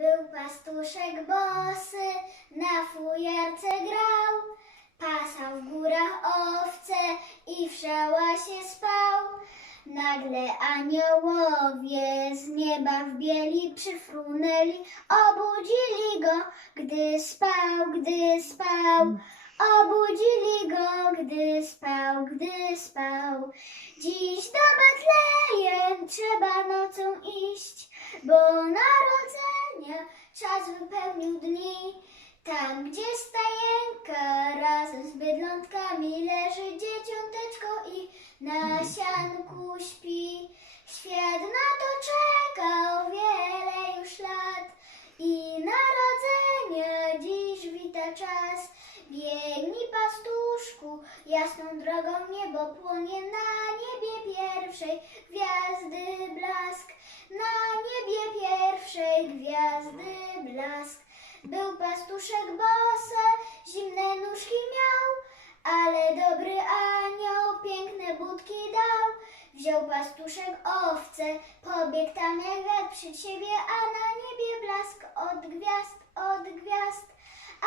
Był pastuszek bosy, na fujarce grał, pasał w górach owce i w szałasie spał. Nagle aniołowie z nieba w bieli przyfrunęli, obudzili go, gdy spał, gdy spał. Obudzili go, gdy spał, gdy spał. Dziś do Betlejem trzeba nocą iść, czas wypełnił dni. Tam, gdzie stajenka razem z bydlątkami leży dzieciąteczko i na sianku śpi. Świat na to czekał wiele już lat i narodzenia dziś wita czas. Biegnij pastuszku, jasną drogą niebo płonie na niebie pierwszej gwiazdy blask. Na niebie pierwszej gwiazdy blask. Był pastuszek bosa, zimne nóżki miał, ale dobry anioł piękne budki dał. Wziął pastuszek owce, pobiegł tam jak wiatr przed siebie, a na niebie blask od gwiazd, od gwiazd.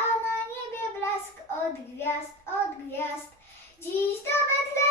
A na niebie blask od gwiazd, od gwiazd. Dziś do Betlejem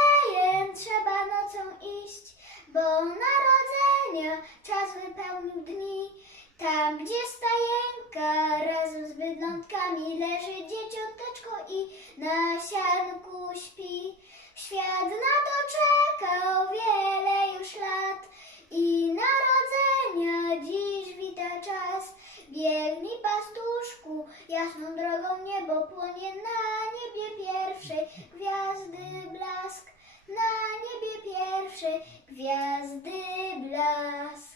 i na sianku śpi. Świat na to czekał wiele już lat i narodzenia dziś wita czas. Biegnij pastuszku, jasną drogą niebo płonie na niebie pierwszej gwiazdy blask. Na niebie pierwszej gwiazdy blask.